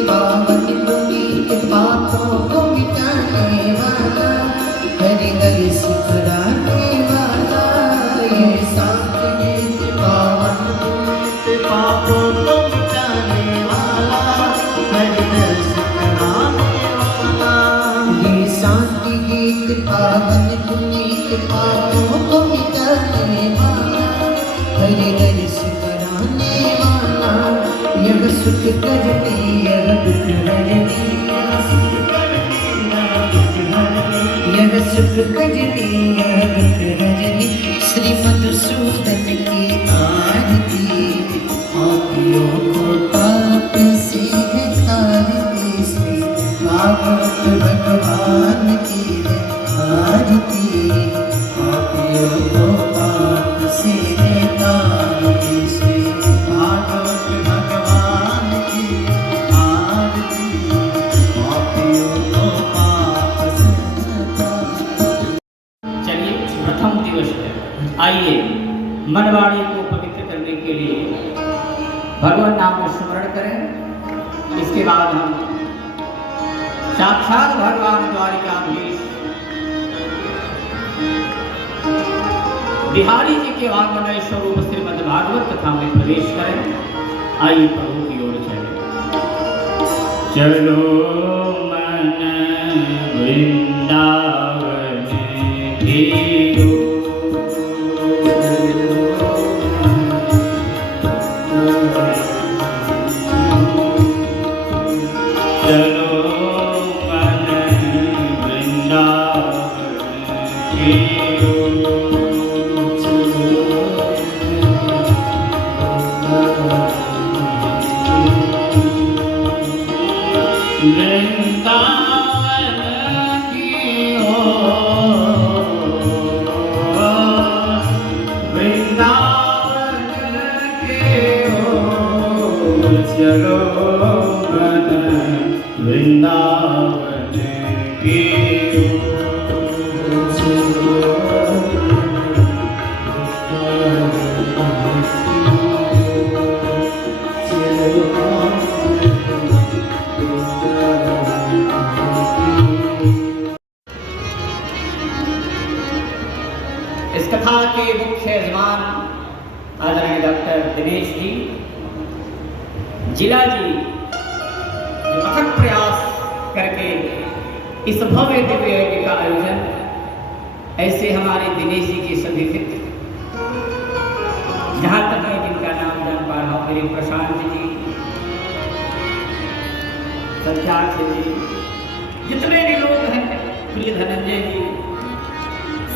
पावन पुनीत पापों को मिटाने वाला, हरि हरि सिखलाने वाला, ये शांत गीत पावन पुनीत पापों को मिटाने वाला, हरि हरि सिखलाने वाला, ये शांत गीत पावन पुनीत पापों को मिटाने वाला, हरि हरि सिखलाने वाला, यह सुख करनी यह दुख हरनी, यह सुख करनी यह दुख हरनी, श्री मधुसूदन की आरती, पापियों को पाप से तारती, श्री भागवत भगवान की आरती, पापियों को पाप से तारती, श्री भागवत भगवान की आरती, पापियों को पाप से तारती। चलिए प्रथम दिवस है, आइए मनवाड़ी को पवित्र करने के लिए भगवान नाम का स्मरण करें। इसके बाद हम साक्षात भगवान द्वारिकाधीश बिहारी जी के वाङ्मय स्वरूप श्रीमद् भागवत कथा में प्रवेश करें। आइए प्रभु की ओर चले। चलो मन वृंदावन फिरो, चलो मन वृंदावन फिरो, वृंदावन की ओर, वृंदावन के ओर, चलो मन वृंदावन की इस कथा के मुख्य यजमान आदरणीय डॉक्टर दिनेश जी, जिला जी, जो अथक प्रयास करके इस भव्य दिव्य यज्ञ का आयोजन, ऐसे हमारे दिनेश जी के सभी मित्र, जहाँ तक मैं जिनका नाम जान पा रहा हूँ, मेरे प्रशांत जी, सत्यार्थ जी, जितने भी लोग हैं, प्रिय धनंजय जी,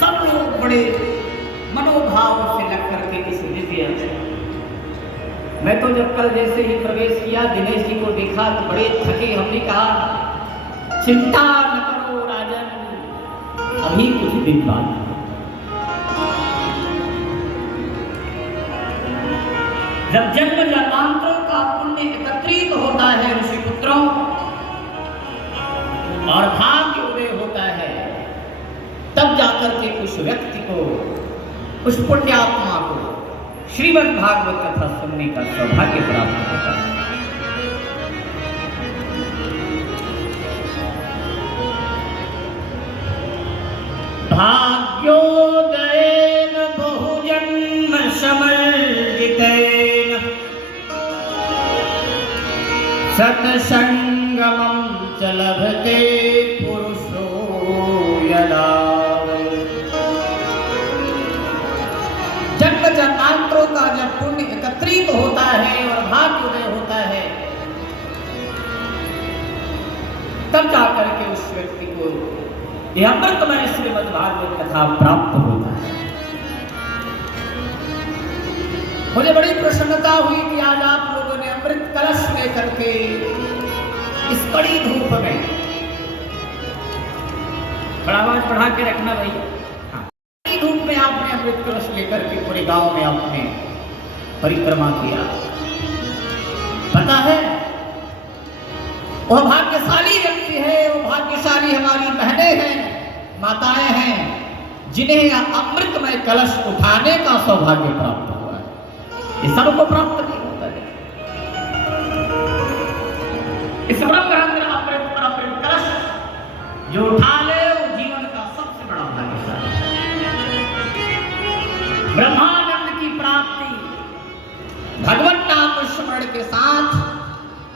सब लोग बड़े मनोभाव से लग करके इस दिव्य, मैं तो जब कल जैसे ही प्रवेश किया, दिनेश जी को देखा तो बड़े थके। हमने कहा चिंता न करो राजन, अभी कुछ दिन बाद। जब जन्म जन्मांतरों का पुण्य एकत्रित होता है ऋषि पुत्रों, और भाग्य उदय होता है, तब जाकर के उस व्यक्ति को, उस पुण्यात्मा को श्रीमद् भागवत कथा सुनने का सौभाग्य प्राप्त होता है। भाग्योदयेन बहुजन्म समर्जितेन, सत्संगमं च लभते पुरुषो यदा। जन्म जन्मांतरों का जब पुण्य एकत्रित होता है और भाग्योदय होता है, तब जाकर के उस व्यक्ति को यह अमृतमय श्रीमद् भागवत कथा प्राप्त होता है। मुझे बड़ी प्रसन्नता हुई कि आज आप लोगों ने अमृत कलश लेकर के इस कड़ी धूप में, बड़ा आवाज बढ़ा के रखना भैया, धूप में आपने अमृत कलश लेकर के पूरे गांव में आपने परिक्रमा किया। पता है वह भाग्यशाली व्यक्ति है, वो भाग्यशाली हमारी बहनें हैं, माताएं हैं, जिन्हें अमृतमय कलश उठाने का सौभाग्य प्राप्त हुआ है। ये सबको प्राप्त नहीं होता है। इस ब्रह्मानंद अमृत पर अमृत कलश जो उठा ले वो जीवन का सबसे बड़ा भाग्यशाली। ब्रह्मानंद की प्राप्ति भगवत नाम स्मरण के साथ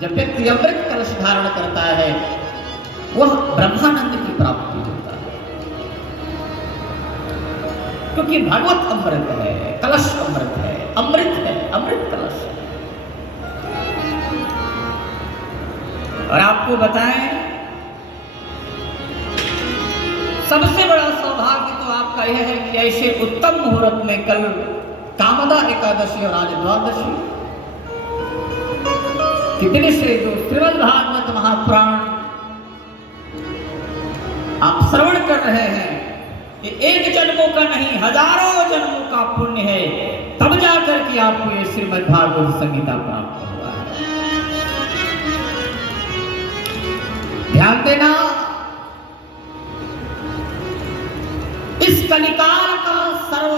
जब व्यक्ति अमृत कलश धारण करता है वह ब्रह्मानंद की प्राप्ति होता है, क्योंकि भगवत अमृत है, कलश अमृत है, अमृत कलश है। और आपको बताएं सबसे बड़ा सौभाग्य तो आपका यह है कि ऐसे उत्तम मुहूर्त में कल कामदा एकादशी और आज द्वादशी कितने से जो श्रीमद् भागवत महापुराण आप श्रवण कर रहे हैं कि एक जन्मों का नहीं हजारों जन्मों का पुण्य है, तब जाकर के आपको ये श्रीमद् भागवत संहिता प्राप्त हुआ है। ध्यान देना, इस कलिकाल का सर्व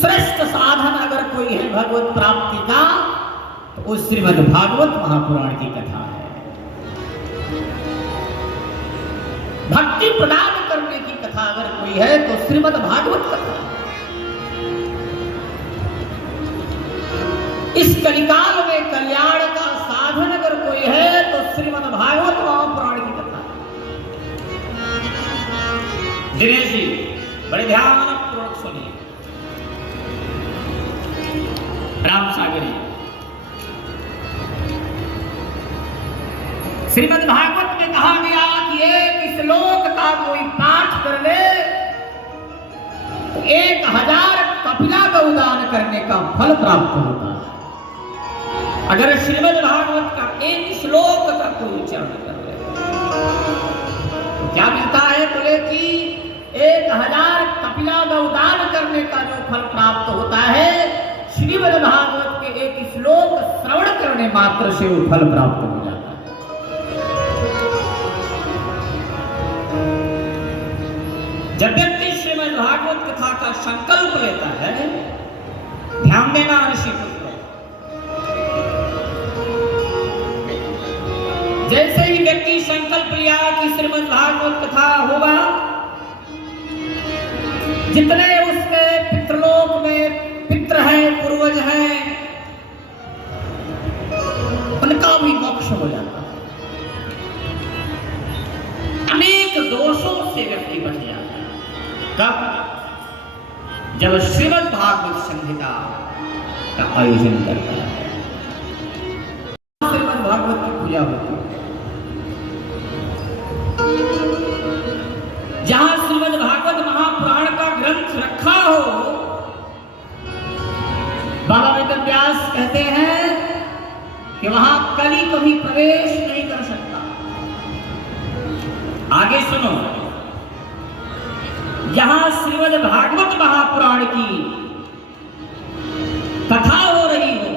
श्रेष्ठ साधन अगर कोई है भगवत प्राप्ति का तो वो श्रीमद् भागवत महापुराण की कथा है। भक्ति प्रदान करने की कथा अगर कोई है तो श्रीमद् भागवत कथा। इस कलिकाल में कल्याण का साधन अगर कोई है तो श्रीमद् भागवत महापुराण की कथा। दिनेश जी बड़े ध्यान पूर्वक सुनिए। राम सागरी श्रीमद् भागवत में कहा गया कि एक श्लोक का कोई पाठ कर ले तो 1000 कपिला गौदान करने का फल प्राप्त होता है। अगर श्रीमद् भागवत का एक श्लोक का कोई उच्चारण कर ले तो क्या मिलता है? बोले कि 1000 कपिला गौदान करने का जो फल प्राप्त होता है श्रीमद् भागवत के एक श्लोक श्रवण करने मात्र से वो फल प्राप्त हो जाता है। जब व्यक्ति श्रीमद् भागवत कथा का संकल्प लेता है, ध्यान देना ऋषि पुत्र, जैसे ही व्यक्ति संकल्प लिया कि श्रीमद् भागवत कथा होगा, जितने उसके पितृलोक में पितृ हैं, पूर्वज हैं, उनका भी मोक्ष हो जाता है। अनेक दोषों से व्यक्ति बच जाता है। कब? जब श्रीमद् भागवत संहिता का आयोजन करता है, श्रीमद् भागवत की पूजा होती है। जहां श्रीमद् भागवत महापुराण का ग्रंथ रखा हो, बाबा वेदव्यास कहते हैं कि वहां कली कभी प्रवेश नहीं कर सकता। आगे सुनो, जहां श्रीमद् भागवत महापुराण की कथा हो रही हो,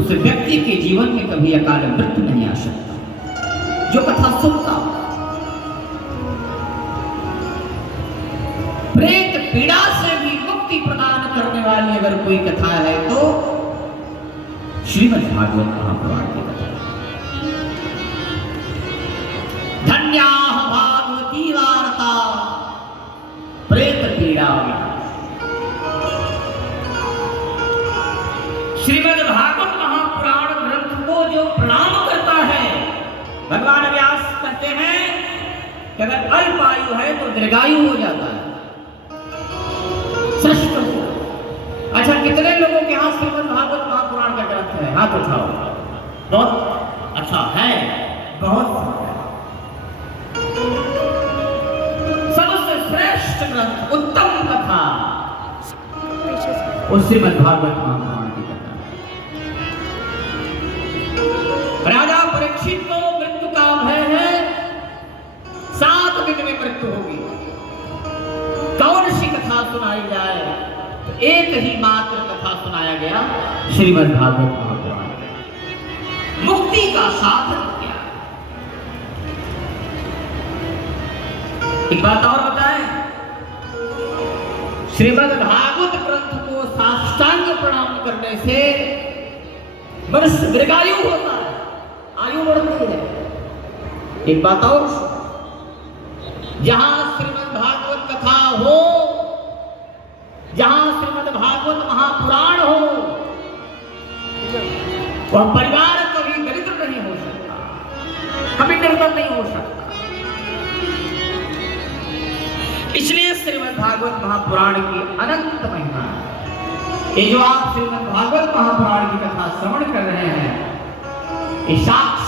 उस व्यक्ति के जीवन में कभी अकाल मृत्यु नहीं आ सकता। जो कथा सुनता हो, प्रेत पीड़ा से भी मुक्ति प्रदान करने वाली अगर कोई कथा है तो श्रीमद् भागवत महापुराण की कथा। धन्याः भागवती वार्ता प्रेत पीड़ा विनाश। श्रीमद् भागवत महापुराण ग्रंथ को जो प्रणाम करता है, भगवान व्यास कहते हैं कि अगर अल्प आयु है तो दीर्घायु हो जाता है। श्रेष्ठ। अच्छा, कितने लोगों के यहाँ श्रीमद् भागवत महापुराण का ग्रंथ है? हाथ उठाओ। बहुत अच्छा है, बहुत सबसे श्रेष्ठ ग्रंथ, उत्तम कथा उस श्रीमद् भागवत महापुराण की कथा। राजा परीक्षित को मृत्यु का भय है, 7 दिन में मृत्यु होगी। कौन सी कथा सुनाई जाए? तो एक ही मात्र कथा सुनाया गया, श्रीमद् भागवत महापुराण। मुक्ति का साधन क्या? एक बात और बताएं, श्रीमद् भागवत ग्रंथ को साष्टांग प्रणाम करने से मनुष्य दीर्घायु होता है, आयु बढ़ती है। एक बात और, जहां श्रीमद् भागवत कथा हो, जहां श्रीमद् भागवत महापुराण हो, वह परिवार कभी दरिद्र नहीं हो सकता, कभी निर्धन नहीं हो सकता। इसलिए श्रीमद् भागवत महापुराण की अनंत महिमा है। ये जो आप श्रीमद् भागवत महापुराण की कथा श्रवण कर रहे हैं, ये साक्षात